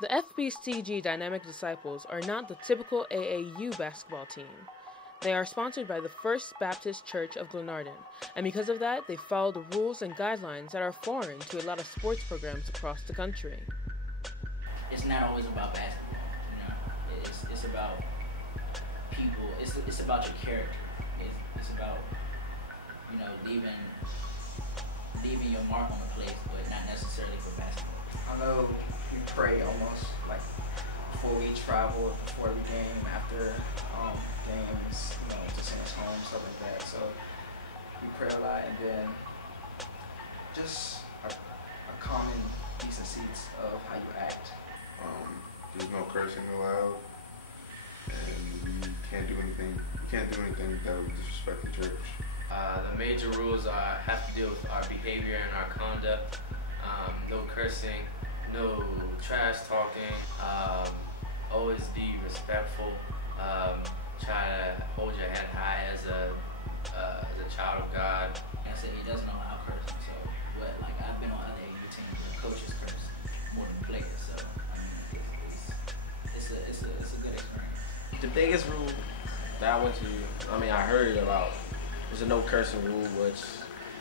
The FBCG Dynamic Disciples are not the typical AAU basketball team. They are sponsored by the First Baptist Church of Glenarden, and because of that, they follow the rules and guidelines that are foreign to a lot of sports programs across the country. It's not always about basketball, It's about people. It's about your character. It's about leaving your mark on the place, but not necessarily for basketball. I know we pray almost like before we travel, before every game, after games, to send us home, stuff like that. So we pray a lot, and then just a common decencies of how you act. There's no cursing allowed, and we can't do anything that would disrespect the church. The major rules have to deal with our behavior and our conduct. No cursing, no trash talking. Always be respectful. Try to hold your head high as a child of God. Like I said, he doesn't allow cursing. So, I've been on other AAU teams where coaches curse more than players. So, it's a good experience. The biggest rule that I heard about was a no cursing rule, which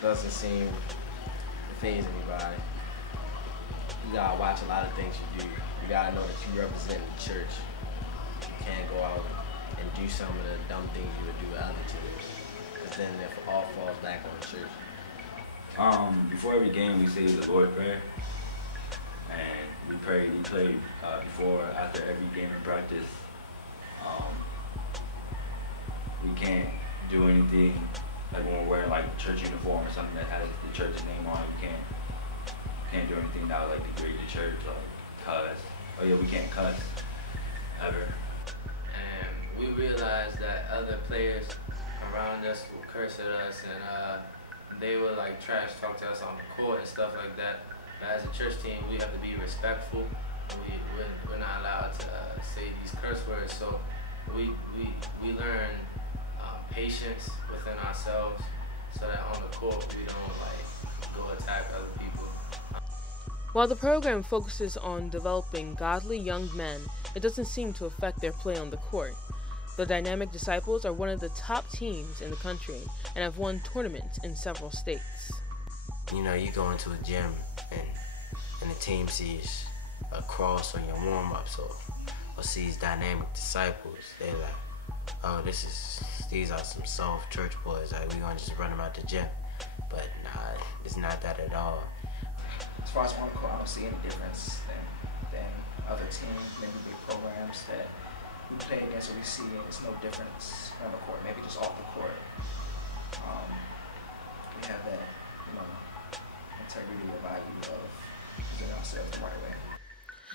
doesn't seem to faze anybody. You gotta watch a lot of things you do. You gotta know that you represent the church. You can't go out and do some of the dumb things you would do with other teams, because then it all falls back on the church. Before every game, we say the Lord's Prayer, and we played before, after every game in practice. We can't do anything like when we're wearing church uniform or something that has the church's name on it. We can't do anything that would degrade the church, cuss. Oh yeah, we can't cuss ever. And we realized that other players around us will curse at us, and they would trash talk to us on the court and stuff like that. But as a church team, we have to be respectful. We're not allowed to say these curse words. So we learn patience within ourselves, so that on the court we don't go attack other people. While the program focuses on developing godly young men, it doesn't seem to affect their play on the court. The Dynamic Disciples are one of the top teams in the country and have won tournaments in several states. You go into a gym and the team sees a cross on your warm-ups or sees Dynamic Disciples. They're like, oh, these are some soft church boys. We're gonna just run them out the gym. But nah, it's not that at all. As far as on the court, I don't see any difference than other teams, maybe big programs that we play against or we see. It's no difference on the court, maybe just off the court. We have that, integrity or value of presenting ourselves the right way.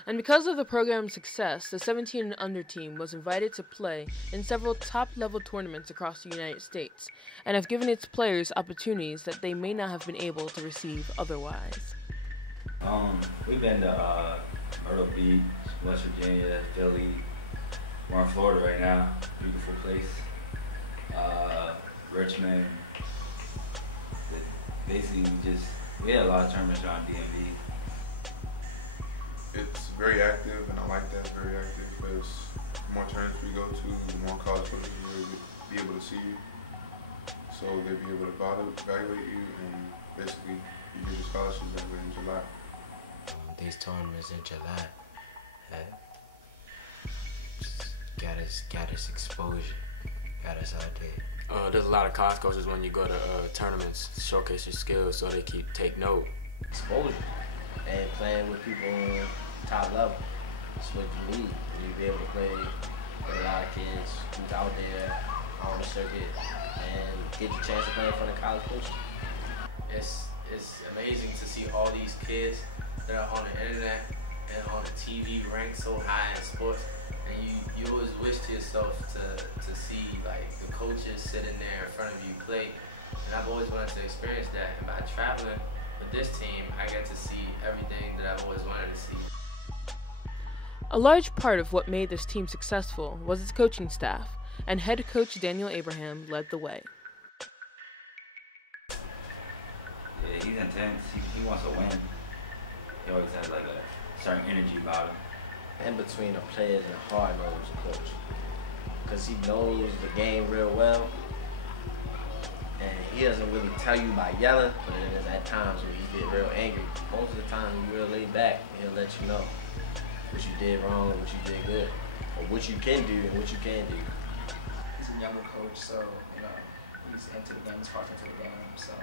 And because of the program's success, the 17 and under team was invited to play in several top-level tournaments across the United States and have given its players opportunities that they may not have been able to receive otherwise. We've been to Myrtle Beach, West Virginia, Philly. We're in Florida right now. Beautiful place. Richmond. Basically, we had a lot of tournaments around DMV. It's very active, and I like that it's very active, because the more tournaments we go to, the more college coaches will be able to see you. So they'll be able to evaluate you, and basically you get your scholarships in July. These tournaments in July got us exposure, got us out there. There's a lot of college coaches when you go to tournaments showcase your skills, so they take note. Exposure and playing with people on top level. That's what you need. You be able to play with a lot of kids who's out there on the circuit and get your chance to play in front of college coaches. It's amazing to see all these kids that are on the internet and on the TV ranked so high in sports, and you always wish to yourself to see the coaches sitting there in front of you play. And I've always wanted to experience that, and by traveling with this team, I get to see everything that I've always wanted to see. A large part of what made this team successful was its coaching staff, and head coach Daniel Abraham led the way. Yeah, he's intense. He wants to win. He always has a certain energy about him. in between a players and a hard-nosed coach. Because he knows the game real well. And he doesn't really tell you by yelling, but then there's at times when he get real angry. Most of the time, he's real laid back, and he'll let you know what you did wrong and what you did good, or what you can do and what you can't do. He's a younger coach, so he's into the game, he's hard into the game, so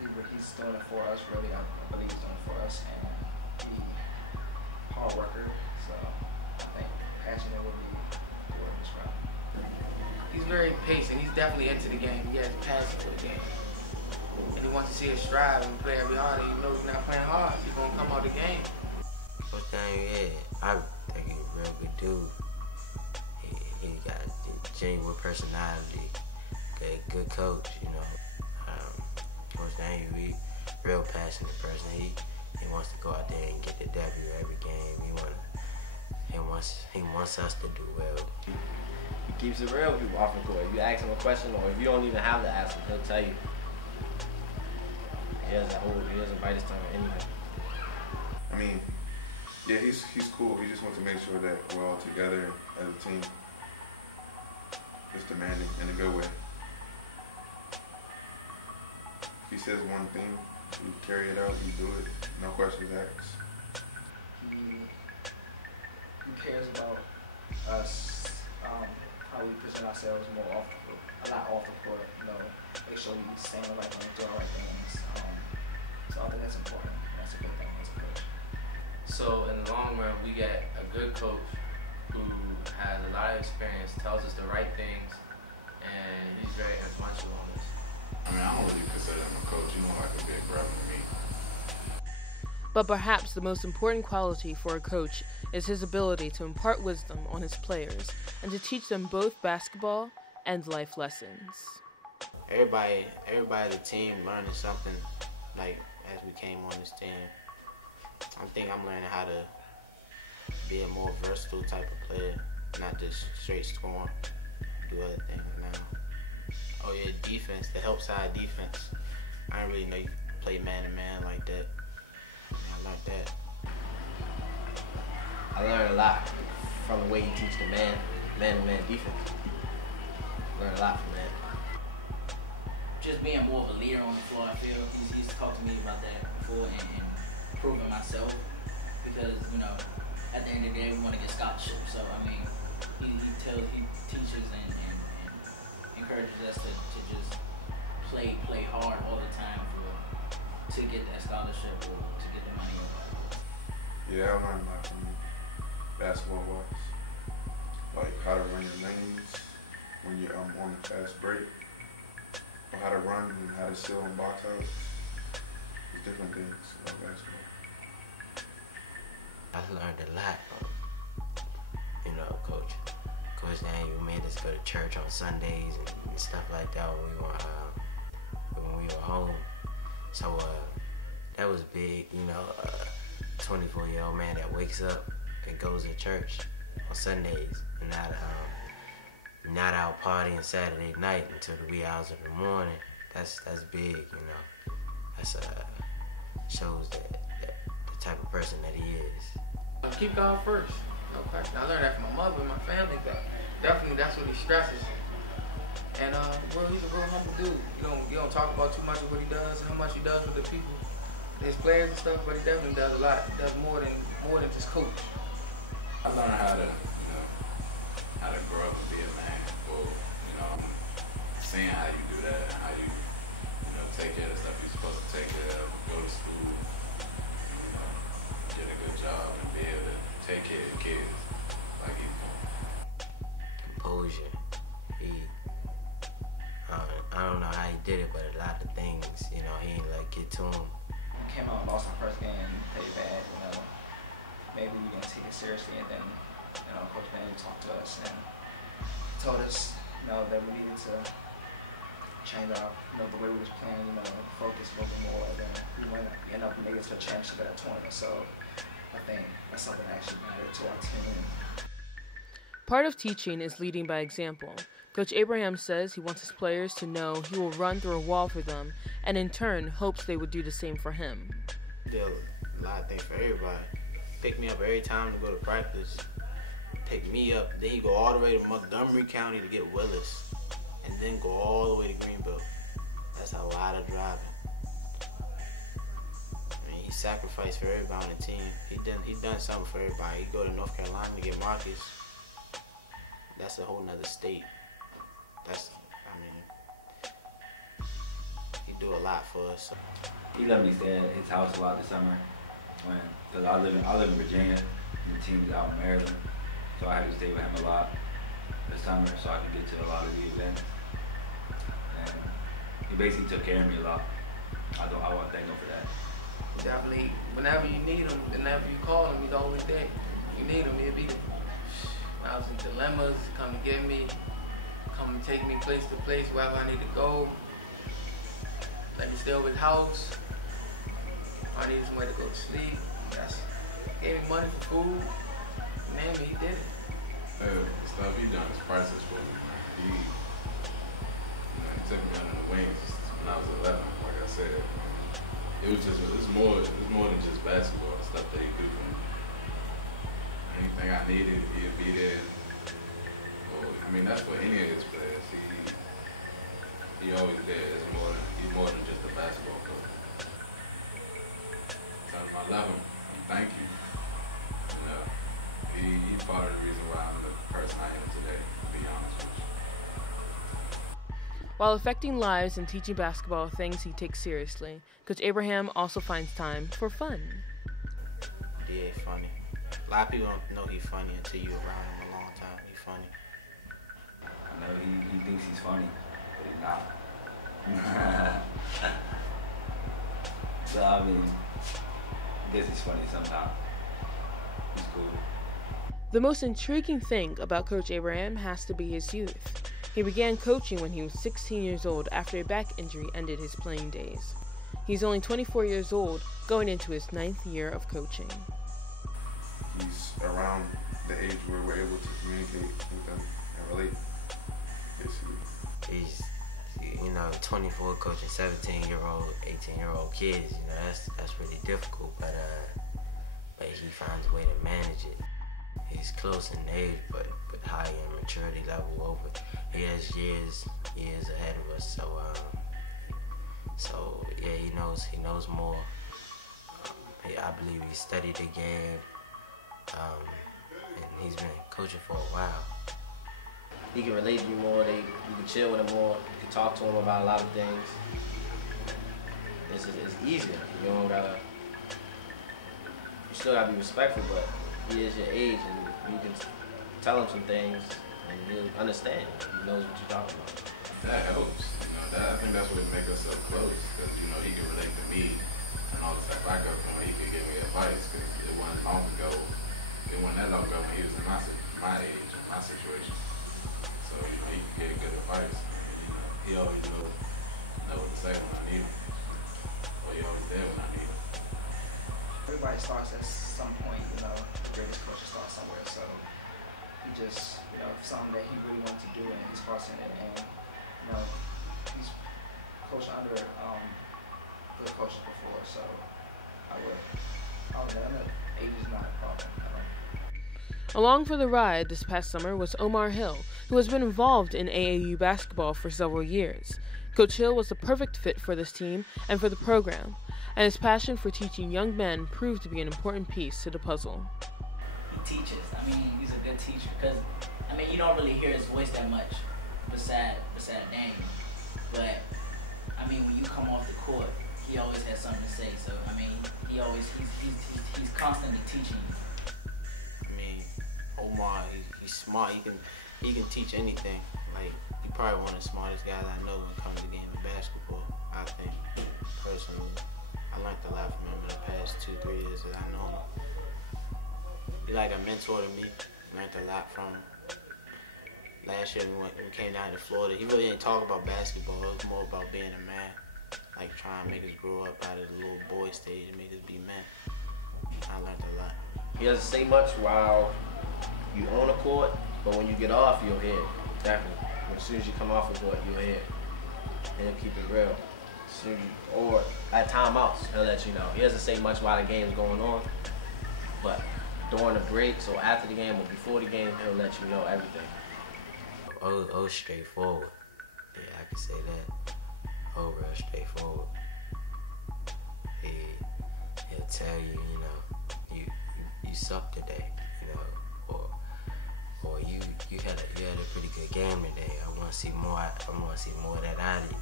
he's doing it for us. Really, I believe he's doing it for us, and he's a hard worker. So I think passionate would be the word to describe. He's very patient. He's definitely into the game. He has a passion for the game. And he wants to see us strive and play every hard. Even though we're not playing hard, he's going to come out the game. Coach Daniel, yeah, I think he's a real good dude. He got a genuine personality, good coach, you know. Coach Daniel, he real passionate person. He wants to go out there and get the W every game. He wants us to do well. He keeps it real with people off the court. If you ask him a question, or if you don't even have to ask him, he'll tell you. He doesn't bite his tongue anyway. I mean, yeah, he's cool. He just wants to make sure that we're all together as a team. It's demanding in a good way. If he says one thing, we carry it out, we do it, no questions asked. He cares about us, how we present ourselves more off the court, a lot off the court, make sure we saying the right things, doing the right things. So I think that's important. That's a good thing as a coach. So in the long run, we get a good coach who has a lot of experience, tells us the right things, and he's very influential on us. I mean, I don't really consider him a coach. He's more like a big brother to me. But perhaps the most important quality for a coach is his ability to impart wisdom on his players and to teach them both basketball and life lessons. Everybody as a team learning something, like as we came on this team. I think I'm learning how to be a more versatile type of player, not just straight scoring, do other things now. Oh yeah, defense, the help side defense. I didn't really know you play man-to-man like that. I learned that. I learned a lot from the way he teaches the man-to-man defense. Learned a lot from that. Just being more of a leader on the floor, I feel. He's talked to me about that before and proving myself because, at the end of the day, we want to get scholarships. So, I mean, he teaches and encourages us to just play hard all the time to get that scholarship or to get the money. Yeah, I learned a lot from basketball-wise. Like how to run your lanes when you're on the fast break, or how to run and how to seal on box outs. There's different things about basketball. I learned a lot from, Coach Daniel made us go to church on Sundays and stuff like that when we were home. So that was big, 24-year-old man that wakes up and goes to church on Sundays and not out partying Saturday night until the wee hours of the morning. That's big, That's shows that the type of person that he is. Keep God first. No question. I learned that from my mother and my family, but definitely that's what he stresses. And he's a real humble dude. You don't talk about too much of what he does and how much he does with the people, his players and stuff, but he definitely does a lot. He does more than just coach. I learned how to grow up and be a man. Well, seeing how you do that, how you take care of the stuff you're supposed to take care of, go to school, get a good job, and be able to take care of your kids like he's doing. Composure. I don't know how he did it, but a lot of things, he ain't let get to him. We came out and lost our first game, played bad, maybe we didn't take it seriously, and then, Coach Benny talked to us and told us, that we needed to change our, the way we was playing, focus a little bit more, and then we ended up making it to a championship at a tournament, so I think that's something that actually mattered to our team. Part of teaching is leading by example. Coach Abraham says he wants his players to know he will run through a wall for them, and in turn hopes they would do the same for him. Did a lot of things for everybody. pick me up every time to go to practice. Pick me up. Then he go all the way to Montgomery County to get Willis, and then go all the way to Greenville. That's a lot of driving. I mean, he sacrificed for everybody on the team. He done something for everybody. He go to North Carolina to get Marcus. That's a whole nother state. He do a lot for us. He let me stay at his house a lot this summer, because I live in Virginia, and the team's out in Maryland, so I had to stay with him a lot this summer, so I could get to a lot of the events. And he basically took care of me a lot. I want to thank him for that. Definitely, whenever you need him, whenever you call him, he's always there. You need him, he'll be there. When I was in dilemmas, come and get me, come and take me place to place, wherever I need to go. Let me stay over his house. I needed somewhere to go to sleep. Gave me money for food. Man, he did it. The stuff he done is priceless for me. He took me under the wings when I was 11. Like I said, it's more than just basketball. The stuff that he do for me. Anything I needed, he'd be there. Well, I mean, that's for any of his players. He always there. He's more than just a basketball coach. Tell him I love him. Thank you. He's part of the reason why I'm the person I am today, to be honest with you. While affecting lives and teaching basketball things he takes seriously, Coach Abraham also finds time for fun. Yeah, funny. A lot of people don't know he's funny until you're around him a long time. He's funny. I know he thinks he's funny, but he's not. So, I mean, I guess he's funny sometimes. He's cool. The most intriguing thing about Coach Abraham has to be his youth. He began coaching when he was 16 years old after a back injury ended his playing days. He's only 24 years old, going into his 9th year of coaching. He's around the age where we're able to communicate with them and relate. Basically. He's, 24 coaching 17-year-old, 18-year-old kids. That's really difficult, but he finds a way to manage it. He's close in age, but high in maturity level. He has years ahead of us. So yeah, he knows more. I believe he studied the game, and he's been coaching for a while. He can relate to you more. You can chill with him more. You can talk to him about a lot of things. It's easier. You don't gotta. You still gotta be respectful, but he is your age, and you can tell him some things, and he'll understand. He knows what you're talking about. That helps. I think that's what makes us so close, because he can relate to me and all the stuff I go through. He could give me advice, because it wasn't long ago. It wasn't that long ago when he was in my age, my situation. So he could give good advice. He always know what to say when I need him. Or he always there when I need him. Everybody starts at some point, the greatest coach starts somewhere. So he just, something that he really wanted to do, and he's heart's in it. And he's coached under good coaches before, so I know age is not a problem. Along for the ride this past summer was Oumar Hill, who has been involved in AAU basketball for several years. Coach Hill was the perfect fit for this team and for the program, and his passion for teaching young men proved to be an important piece to the puzzle. He teaches. He's a good teacher, because, you don't really hear his voice that much beside Daniel. But, when you come off the court, he always has something to say. So, he's constantly teaching you. Oumar, he's smart. He can teach anything. He probably one of the smartest guys I know when it comes to the game of basketball. I think personally, I learned a lot from him in the past 2-3 years that I know him. He's like a mentor to me. Learned a lot from him. Last year when we came down to Florida, he really didn't talk about basketball. It was more about being a man, trying to make us grow up out of the little boy stage and make us be men. I learned a lot. He doesn't say much while you on the court, but when you get off, you'll hear it. Definitely. As soon as you come off the court, you'll hear it. And he'll keep it real. Or at timeouts, he'll let you know. He doesn't say much while the game's going on, but during the break, so after the game or before the game, he'll let you know everything. Straightforward. Yeah, I can say that. Real straightforward. He'll tell you, you sucked today, or you had a pretty good game today. I want to see more. I want to see more of that out of you.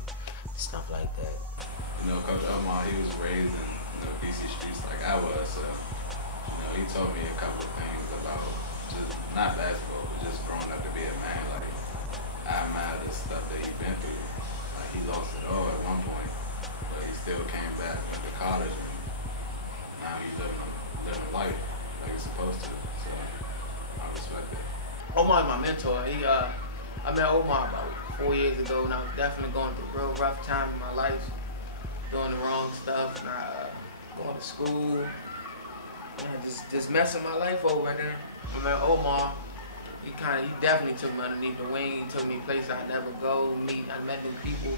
Stuff like that. Coach Oumar, he was raised in DC streets like I was, so he told me a couple of things about just not basketball, but just growing up to be a man. Like, I admire the stuff that he's been through. Like, he lost it all at one point, but he still came back, went to college, and now he's living life like it's supposed to. So I respect it. Oumar's my mentor. I met Oumar about 4 years ago, and I was definitely going through a real rough time in my life, doing the wrong stuff, and going to school, and just messing my life over. And then I met Oumar. He definitely took me underneath the wing. He took me places I'd never go. I met new people.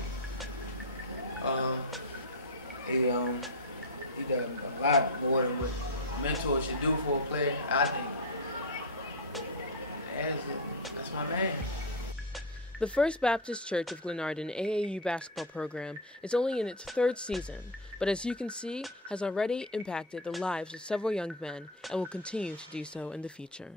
He done a lot more than what mentors should do for a player, I think. That's my man. The First Baptist Church of Glenarden AAU basketball program is only in its third season, but as you can see, has already impacted the lives of several young men and will continue to do so in the future.